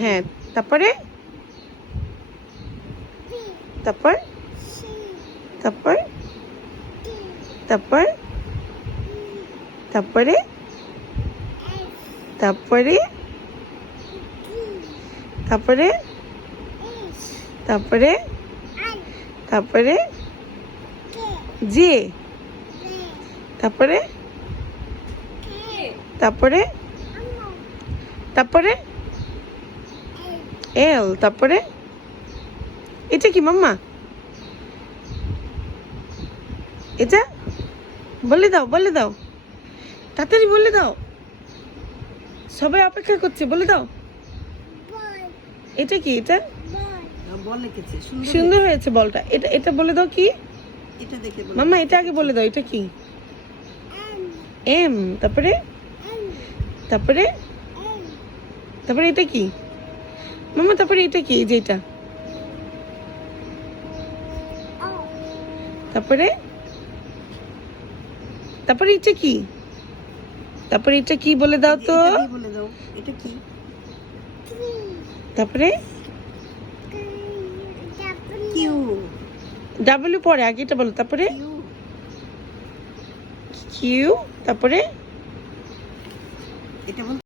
হ্যাঁ, তারপরে তারপর তারপর তারপর তারপরে তারপরে তারপরে তারপরে তারপরে জে, তারপরে তারপরে তারপরে এল, তারপরে এটা কি মাম্মা? এটা বলে দাও, বলে দাও, তাড়াতাড়ি বলে দাও, সবাই অপেক্ষা করছে, বলে দাও। এটা কি? এটা বল লিখেছে, সুন্দর হয়েছে বলটা। এটা এটা বলে দাও কি? এটা দেখে বল মাম্মা এটা আগে বলে দাও, এটা কি? এম, তারপরে তারপরে তারপরে এটা কি মাম্মা? তারপরে এটা কি? এই যে এটা, তারপরে তারপরে এটা কি? তারপরে এটা কি বলে দাও তো। এটা দিয়ে বলে দাও, এটা কি? তারপরে কিউ, ডাব্লিউ পরে, আগে এটা বলো, তারপরে কিউ, কিউ, তারপরে এটা বল।